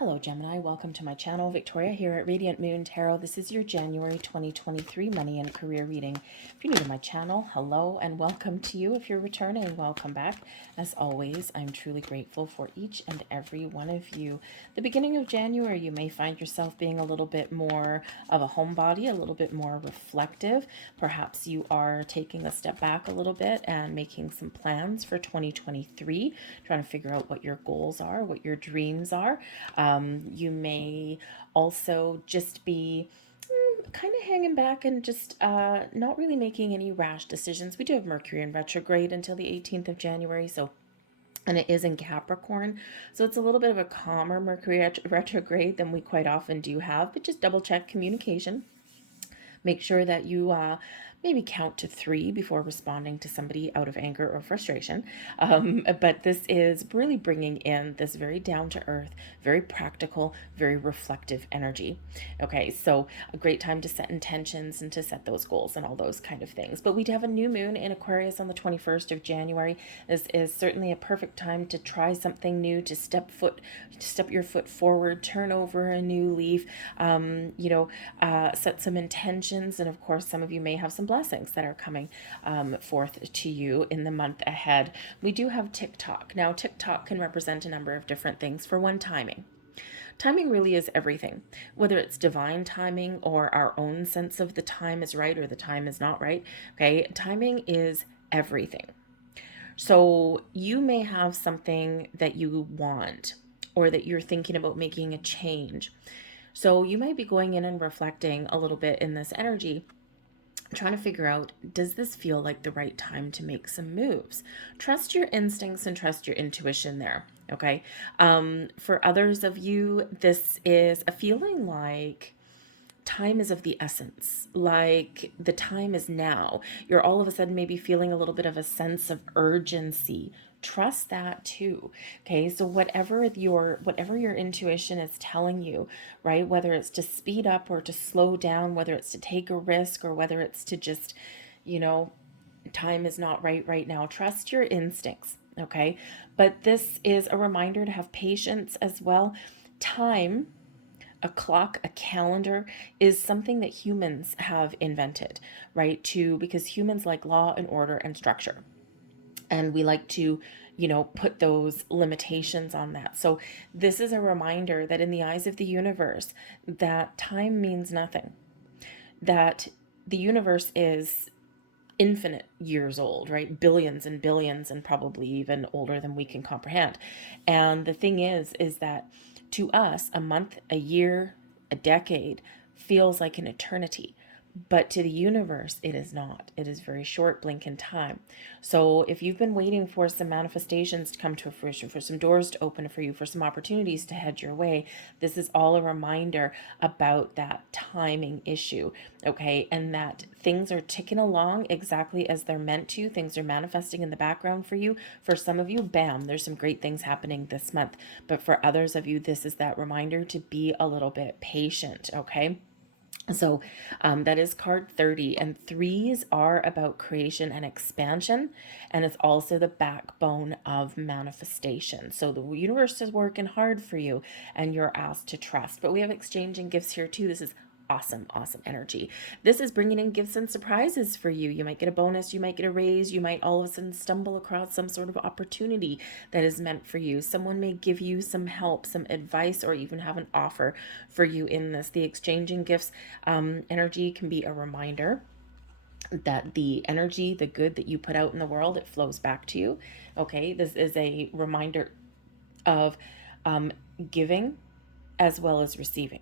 Hello Gemini, welcome to my channel. Victoria here at Radiant Moon Tarot. This is your January 2023 money and career reading. If you're new to my channel, hello and welcome to you. If you're returning, welcome back. As always, I'm truly grateful for each and every one of you. The beginning of January, you may find yourself being a little bit more of a homebody, a little bit more reflective. Perhaps you are taking a step back a little bit and making some plans for 2023, trying to figure out what your goals are, what your dreams are. You may also just be kind of hanging back and just not really making any rash decisions. We do have Mercury in retrograde until the 18th of January, and it is in Capricorn, so it's a little bit of a calmer Mercury retrograde than we quite often do have, but just double check communication. Make sure that you maybe count to 3 before responding to somebody out of anger or frustration. But this is really bringing in this very down-to-earth, very practical, very reflective energy. Okay, so a great time to set intentions and to set those goals and all those kind of things. But we do have a new moon in Aquarius on the 21st of January. This is certainly a perfect time to try something new, to step your foot forward, turn over a new leaf, set some intentions. And of course, some of you may have some blessings that are coming forth to you in the month ahead. We do have TikTok. Now, TikTok can represent a number of different things. For one, timing. Timing really is everything, whether it's divine timing or our own sense of the time is right or the time is not right. Okay, timing is everything. So you may have something that you want or that you're thinking about making a change. So you might be going in and reflecting a little bit in this energy, trying to figure out, does this feel like the right time to make some moves? Trust your instincts and trust your intuition there, okay? For others of you, this is a feeling like time is of the essence, like the time is now. You're all of a sudden maybe feeling a little bit of a sense of urgency. Trust that too. Okay, so whatever your intuition is telling you, right, whether it's to speed up or to slow down, whether it's to take a risk or whether it's to just, time is not right now, trust your instincts. Okay, but this is a reminder to have patience as well. Time, a clock, a calendar, is something that humans have invented, right? Because humans like law and order and structure. And we like to, put those limitations on that. So this is a reminder that in the eyes of the universe, that time means nothing. That the universe is infinite years old, right? Billions and billions, and probably even older than we can comprehend. And the thing is that to us, a month, a year, a decade feels like an eternity. But to the universe, it is not. It is very short blink in time. So if you've been waiting for some manifestations to come to fruition, for some doors to open for you, for some opportunities to head your way, this is all a reminder about that timing issue, okay? And that things are ticking along exactly as they're meant to. Things are manifesting in the background for you. For some of you, bam, there's some great things happening this month. But for others of you, this is that reminder to be a little bit patient, okay? So that is card 30, and 3s are about creation and expansion, and it's also the backbone of manifestation. So the universe is working hard for you, and you're asked to trust. But we have exchanging gifts here too. This is awesome energy. This is bringing in gifts and surprises for you. You might get a bonus, you might get a raise, you might all of a sudden stumble across some sort of opportunity that is meant for you. Someone may give you some help, some advice, or even have an offer for you in this. The exchanging gifts energy can be a reminder that the energy, the good that you put out in the world, it flows back to you. Okay, this is a reminder of giving as well as receiving.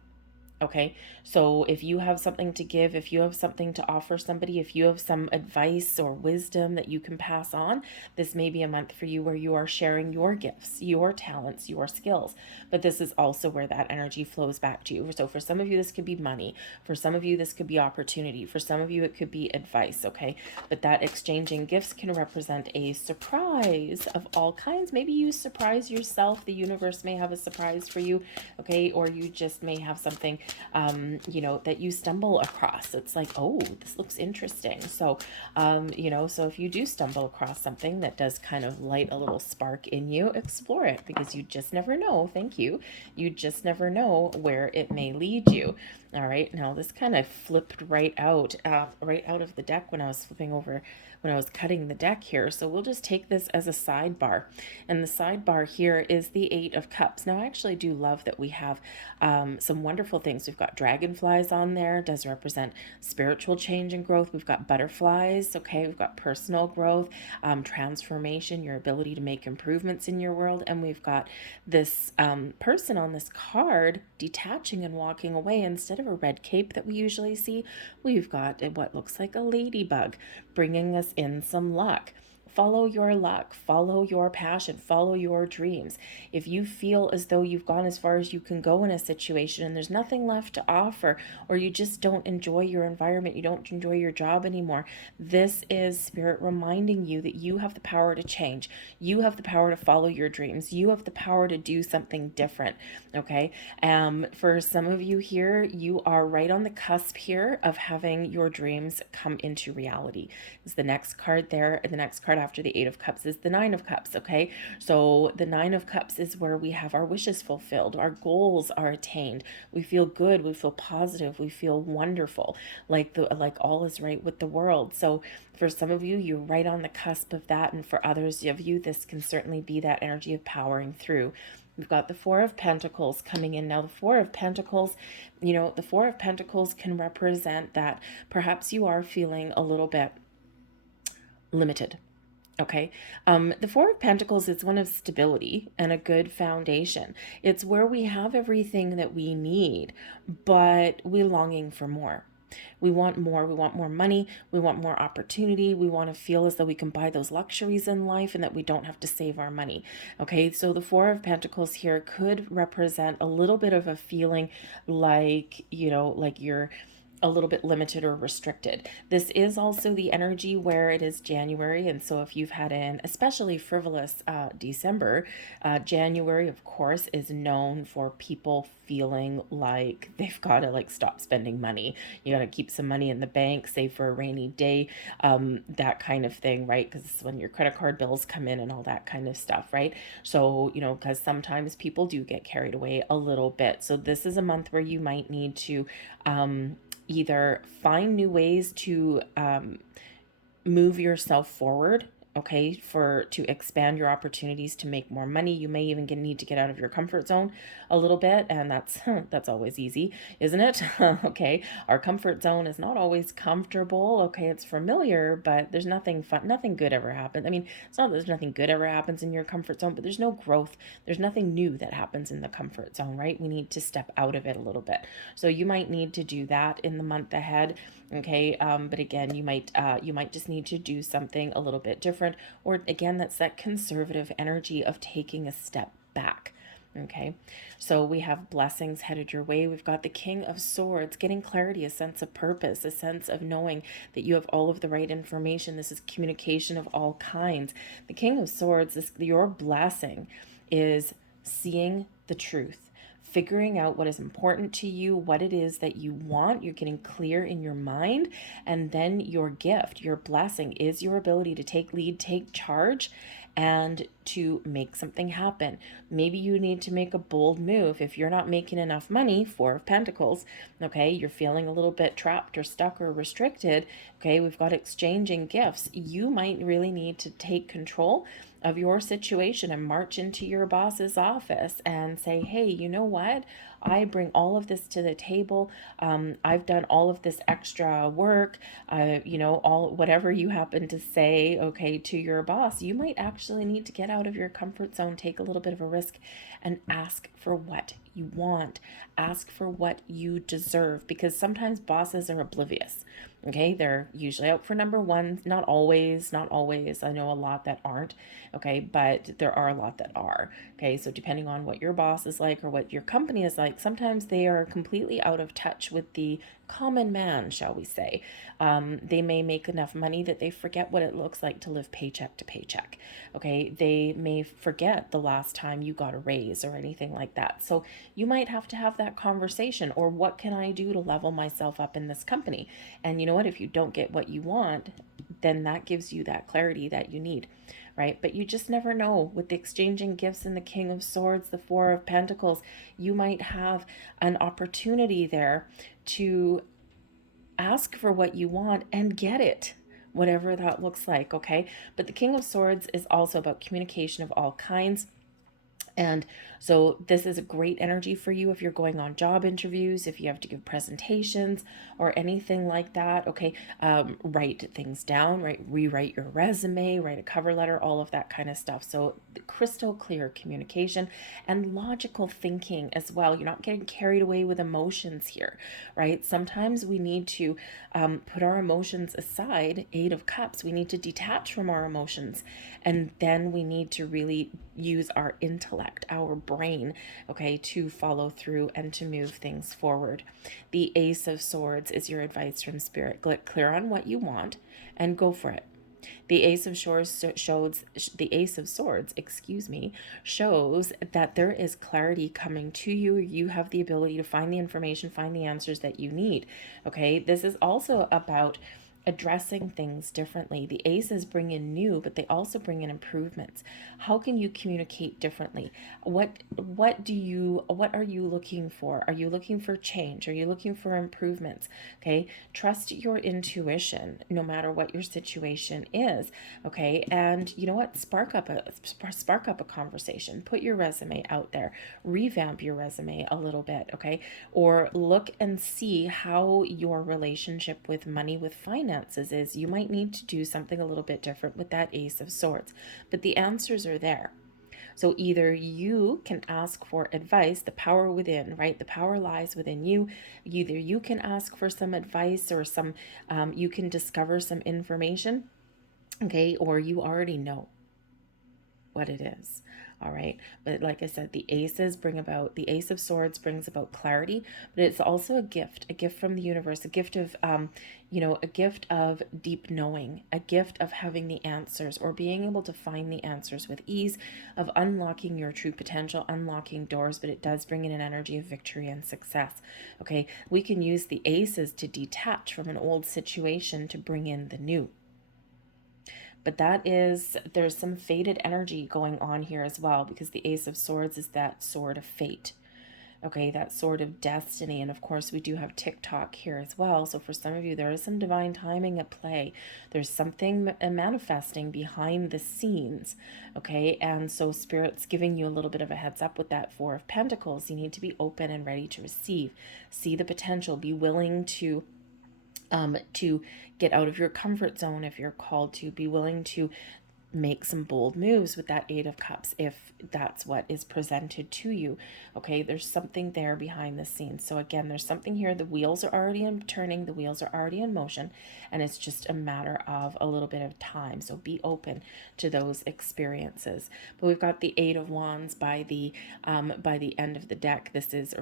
Okay, so if you have something to give, if you have something to offer somebody, if you have some advice or wisdom that you can pass on, this may be a month for you where you are sharing your gifts, your talents, your skills. But this is also where that energy flows back to you. So for some of you, this could be money. For some of you, this could be opportunity. For some of you, it could be advice, okay? But that exchanging gifts can represent a surprise of all kinds. Maybe you surprise yourself. The universe may have a surprise for you, okay? Or you just may have something that you stumble across. It's like, oh, this looks interesting. So, so if you do stumble across something that does kind of light a little spark in you, explore it, because you just never know. Thank you. You just never know where it may lead you. All right. Now this kind of flipped right out of the deck when I was flipping over, when I was cutting the deck here. So we'll just take this as a sidebar. And the sidebar here is the Eight of Cups. Now I actually do love that we have some wonderful things. We've got dragonflies on there, does represent spiritual change and growth. We've got butterflies, okay? We've got personal growth, transformation, your ability to make improvements in your world. And we've got this person on this card detaching and walking away. Instead of a red cape that we usually see, we've got what looks like a ladybug bringing us in some luck. Follow your luck, follow your passion, follow your dreams. If you feel as though you've gone as far as you can go in a situation and there's nothing left to offer, or you just don't enjoy your environment, you don't enjoy your job anymore, this is Spirit reminding you that you have the power to change. You have the power to follow your dreams. You have the power to do something different, okay? For some of you here, you are right on the cusp here of having your dreams come into reality. Is the next card there, and the next card after the Eight of Cups is the Nine of Cups, okay? So the Nine of Cups is where we have our wishes fulfilled, our goals are attained, we feel good, we feel positive, we feel wonderful, like all is right with the world. So for some of you, you're right on the cusp of that, and for others of you, this can certainly be that energy of powering through. We've got the Four of Pentacles coming in. Now, the Four of Pentacles, the Four of Pentacles can represent that perhaps you are feeling a little bit limited. Okay. The Four of Pentacles is one of stability and a good foundation. It's where we have everything that we need, but we're longing for more. We want more. We want more money. We want more opportunity. We want to feel as though we can buy those luxuries in life and that we don't have to save our money. Okay. So the Four of Pentacles here could represent a little bit of a feeling like, like you're a little bit limited or restricted. This is also the energy where it is January, and so if you've had an especially frivolous December, January, of course, is known for people feeling like they've got to stop spending money. You got to keep some money in the bank, save for a rainy day, that kind of thing, right? Because when your credit card bills come in and all that kind of stuff, right? So, because sometimes people do get carried away a little bit. So this is a month where you might need to either find new ways to move yourself forward, okay, to expand your opportunities to make more money. You may even need to get out of your comfort zone a little bit, and that's always easy, isn't it? Okay, our comfort zone is not always comfortable. Okay, it's familiar, but there's nothing fun, nothing good ever happens. I mean, it's not that there's nothing good ever happens in your comfort zone, but there's no growth. There's nothing new that happens in the comfort zone, right? We need to step out of it a little bit. So you might need to do that in the month ahead. Okay, but again, you might just need to do something a little bit different, or again, that's that conservative energy of taking a step back. Okay, so we have blessings headed your way. We've got the King of Swords, getting clarity, a sense of purpose, a sense of knowing that you have all of the right information. This is communication of all kinds. The King of Swords, your blessing is seeing the truth, figuring out what is important to you, what it is that you want. You're getting clear in your mind. And then your gift, your blessing, is your ability to take lead, take charge, and to make something happen. Maybe you need to make a bold move. If you're not making enough money, Four of Pentacles, okay, you're feeling a little bit trapped or stuck or restricted, okay, we've got exchanging gifts. You might really need to take control of your situation and march into your boss's office and say, hey, you know what? I bring all of this to the table. I've done all of this extra work, all whatever you happen to say, okay, to your boss. You might actually need to get out of your comfort zone, take a little bit of a risk, and ask for what you want. Ask for what you deserve, because sometimes bosses are oblivious. Okay, they're usually out for number one. Not always. I know a lot that aren't. Okay, but there are a lot that are. Okay, so depending on what your boss is like or what your company is like, sometimes they are completely out of touch with the common man, shall we say. They may make enough money that they forget what it looks like to live paycheck to paycheck. Okay, they may forget the last time you got a raise or anything like that. So you might have to have that conversation, or what can I do to level myself up in this company? And you know what? If you don't get what you want, then that gives you that clarity that you need, right? But you just never know. With the exchanging gifts and the King of Swords, the Four of Pentacles, you might have an opportunity there to ask for what you want and get it, whatever that looks like, okay? But the King of Swords is also about communication of all kinds. And so this is a great energy for you if you're going on job interviews, if you have to give presentations or anything like that. Okay, write things down, right? Rewrite your resume, write a cover letter, all of that kind of stuff. So crystal clear communication and logical thinking as well. You're not getting carried away with emotions here, right? Sometimes we need to put our emotions aside. Eight of Cups, we need to detach from our emotions, and then we need to really use our intellect, our brain, okay, to follow through and to move things forward. The Ace of Swords is your advice from Spirit. Get clear on what you want and go for it. The Ace of Swords shows the Ace of Swords, excuse me, shows that there is clarity coming to you. You have the ability to find the information, find the answers that you need. Okay, this is also about addressing things differently. The aces bring in new, but they also bring in improvements. How can you communicate differently? What are you looking for? Are you looking for change? Are you looking for improvements? Okay, trust your intuition no matter what your situation is. Okay, and you know what? Spark up a conversation. Put your resume out there. Revamp your resume a little bit. Okay, or look and see how your relationship with money, with finance is. You might need to do something a little bit different with that Ace of Swords, but the answers are there. So either you can ask for advice, the power within, right? The power lies within you. Either you can ask for some advice or you can discover some information, okay? Or you already know what it is. All right. But like I said, the Ace of Swords brings about clarity, but it's also a gift from the universe, a gift of, a gift of deep knowing, a gift of having the answers or being able to find the answers with ease, of unlocking your true potential, unlocking doors, but it does bring in an energy of victory and success. Okay. We can use the aces to detach from an old situation to bring in the new. But there's some fated energy going on here as well, because the Ace of Swords is that sword of fate. Okay, that sword of destiny. And of course, we do have TikTok here as well. So for some of you, there is some divine timing at play. There's something manifesting behind the scenes. Okay, and so Spirit's giving you a little bit of a heads up with that Four of Pentacles. You need to be open and ready to receive, see the potential, be willing to get out of your comfort zone if you're called to, be willing to make some bold moves with that Eight of Cups if that's what is presented to you. Okay, there's something there behind the scenes. So again, there's something here. The wheels are already turning, the wheels are already in motion, and it's just a matter of a little bit of time. So be open to those experiences. But we've got the Eight of Wands by the end of the deck.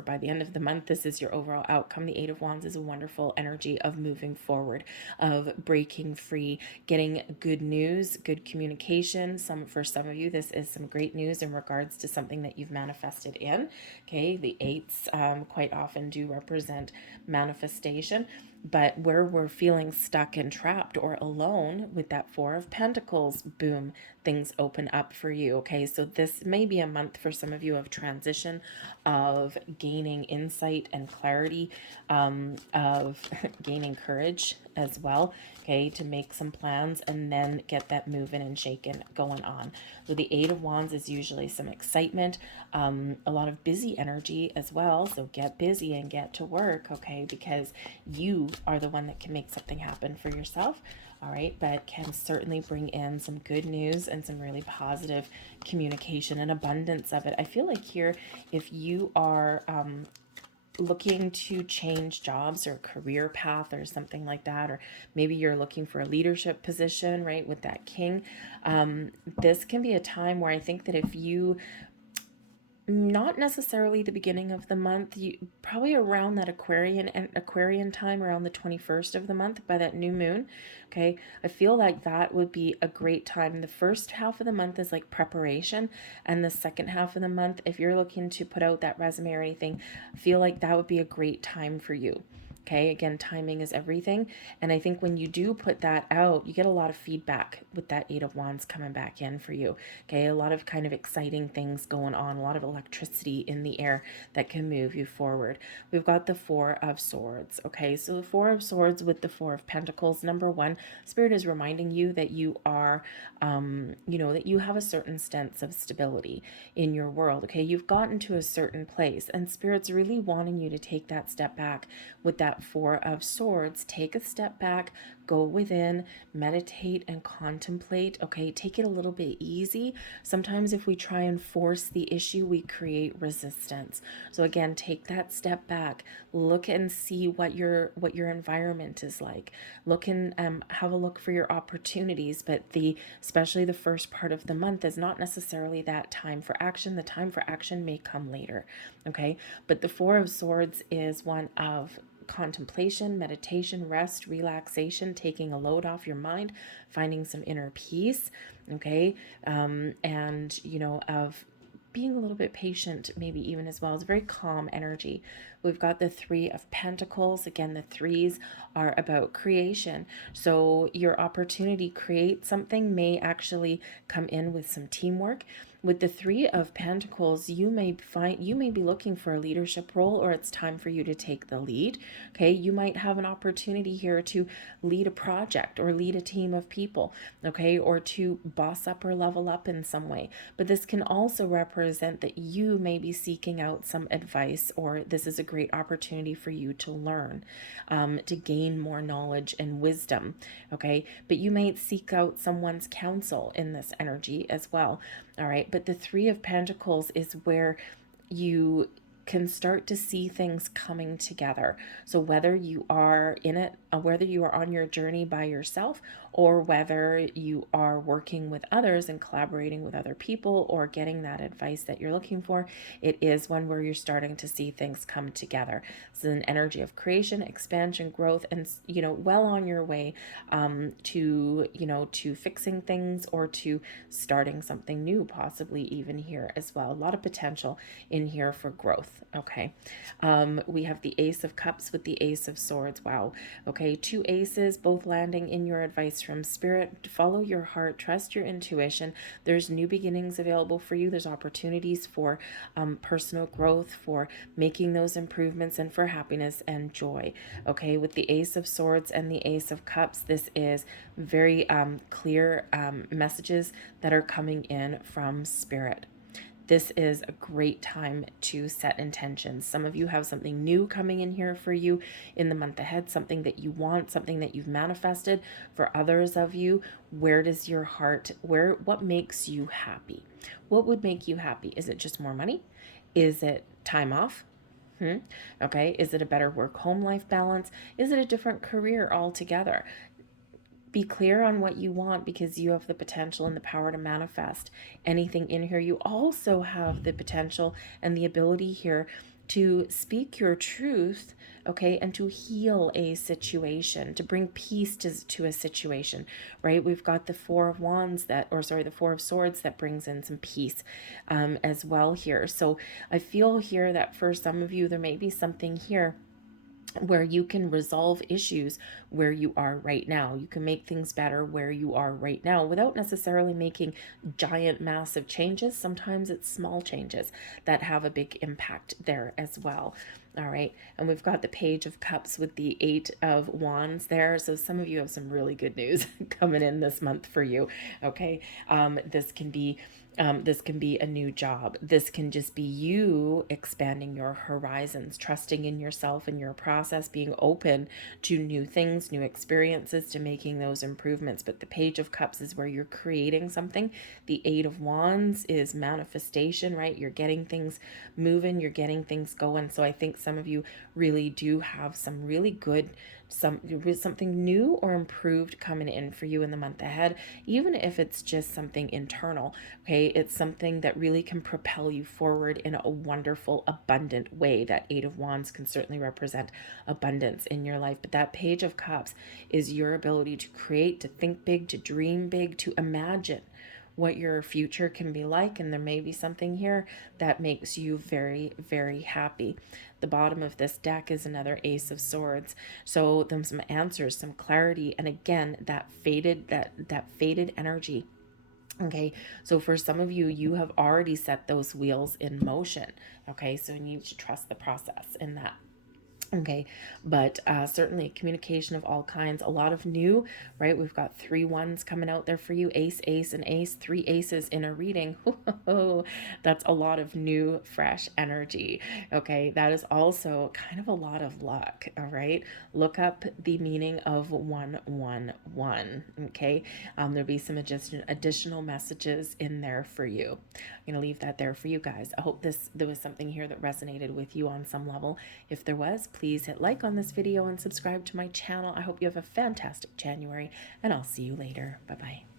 By the end of the month, this is your overall outcome. The Eight of Wands is a wonderful energy of moving forward, of breaking free, getting good news, good communication. For some of you, this is some great news in regards to something that you've manifested in. Okay, the eights quite often do represent manifestation, but where we're feeling stuck and trapped or alone with that Four of Pentacles, boom, things open up for you. Okay, so this may be a month for some of you of transition, of gaining insight and clarity, of gaining courage as well, okay, to make some plans and then get that moving and shaking going on. So the Eight of Wands is usually some excitement, a lot of busy energy as well. So get busy and get to work, okay, because you are the one that can make something happen for yourself. All right, but can certainly bring in some good news and some really positive communication and abundance of it. I feel like here, if you are looking to change jobs or career path or something like that, or maybe you're looking for a leadership position, right, with that King, this can be a time where I think that if you Not necessarily the beginning of the month. You probably around that Aquarian time, around the 21st of the month, by that new moon. Okay, I feel like that would be a great time. The first half of the month is like preparation, and the second half of the month, if you're looking to put out that resume or anything, I feel like that would be a great time for you. Okay, again, timing is everything. And I think when you do put that out, you get a lot of feedback with that Eight of Wands coming back in for you. Okay, a lot of kind of exciting things going on, a lot of electricity in the air that can move you forward. We've got the Four of Swords. Okay, so the Four of Swords with the Four of Pentacles. Number one, Spirit is reminding you that you are, that you have a certain sense of stability in your world. Okay, you've gotten to a certain place, and Spirit's really wanting you to take that step back with that Four of Swords. Take a step back, go within, meditate and contemplate. Okay, take it a little bit easy. Sometimes if we try and force the issue, we create resistance. So again, take that step back, look and see what your environment is like. Look and have a look for your opportunities, but especially the first part of the month is not necessarily that time for action. The time for action may come later. Okay, but the Four of Swords is one of contemplation, meditation, rest, relaxation, taking a load off your mind, finding some inner peace, okay? And, of being a little bit patient, maybe even as well. It's a very calm energy. We've got the Three of Pentacles. Again, the threes are about creation. So your opportunity, create something, may actually come in with some teamwork. With the Three of Pentacles, you may be looking for a leadership role, or it's time for you to take the lead. Okay, you might have an opportunity here to lead a project or lead a team of people, okay, or to boss up or level up in some way. But this can also represent that you may be seeking out some advice, or this is a great opportunity for you to learn, to gain more knowledge and wisdom. Okay, but you might seek out someone's counsel in this energy as well. All right, but the Three of Pentacles is where you can start to see things coming together. So whether you are in it, whether you are on your journey by yourself, or whether you are working with others and collaborating with other people, or getting that advice that you're looking for, it is one where you're starting to see things come together. It's an energy of creation, expansion, growth, and well on your way to fixing things, or to starting something new, possibly even here as well. A lot of potential in here for growth. Okay, we have the Ace of Cups with the Ace of Swords. Wow. Okay, two aces, both landing in your advice from Spirit. Follow your heart, trust your intuition. There's new beginnings available for you. There's opportunities for personal growth, for making those improvements, and for happiness and joy. Okay, with the Ace of Swords and the Ace of Cups, this is very clear messages that are coming in from Spirit. This is a great time to set intentions. Some of you have something new coming in here for you in the month ahead, something that you want, something that you've manifested. For others of you, where does your heart, what makes you happy? What would make you happy? Is it just more money? Is it time off? Okay, is it a better work-home life balance? Is it a different career altogether? Be clear on what you want, because you have the potential and the power to manifest anything in here. You also have the potential and the ability here to speak your truth, okay, and to heal a situation, to bring peace to a situation, right? We've got the Four of Wands the Four of Swords that brings in some peace as well here. So I feel here that for some of you, there may be something here where you can resolve issues where you are right now. You can make things better where you are right now without necessarily making giant, massive changes. Sometimes it's small changes that have a big impact there as well. All right, and we've got the Page of Cups with the Eight of Wands there. So some of you have some really good news coming in this month for you. Okay, this can be a new job. This can just be you expanding your horizons, trusting in yourself and your process, being open to new things, new experiences, to making those improvements. But the Page of Cups is where you're creating something. The Eight of Wands is manifestation, right? You're getting things moving, you're getting things going. So I think some of you really do have some really good, something new or improved coming in for you in the month ahead, even if it's just something internal. Okay, it's something that really can propel you forward in a wonderful, abundant way. That Eight of Wands can certainly represent abundance in your life, but that Page of Cups is your ability to create, to think big, to dream big, to imagine what your future can be like. And there may be something here that makes you very, very happy. The bottom of this deck is another Ace of Swords. So there's some answers, some clarity, and again, that faded energy. Okay, so for some of you, you have already set those wheels in motion. Okay, so you need to trust the process in that. Okay, but certainly communication of all kinds, a lot of new, right? We've got 3 ones coming out there for you, ace, ace, and ace, 3 aces in a reading. That's a lot of new, fresh energy. Okay, that is also kind of a lot of luck. All right, look up the meaning of 111. Okay, there'll be some additional messages in there for you. I'm gonna leave that there for you guys. I hope there was something here that resonated with you on some level. If there was, please hit like on this video and subscribe to my channel. I hope you have a fantastic January, and I'll see you later. Bye-bye.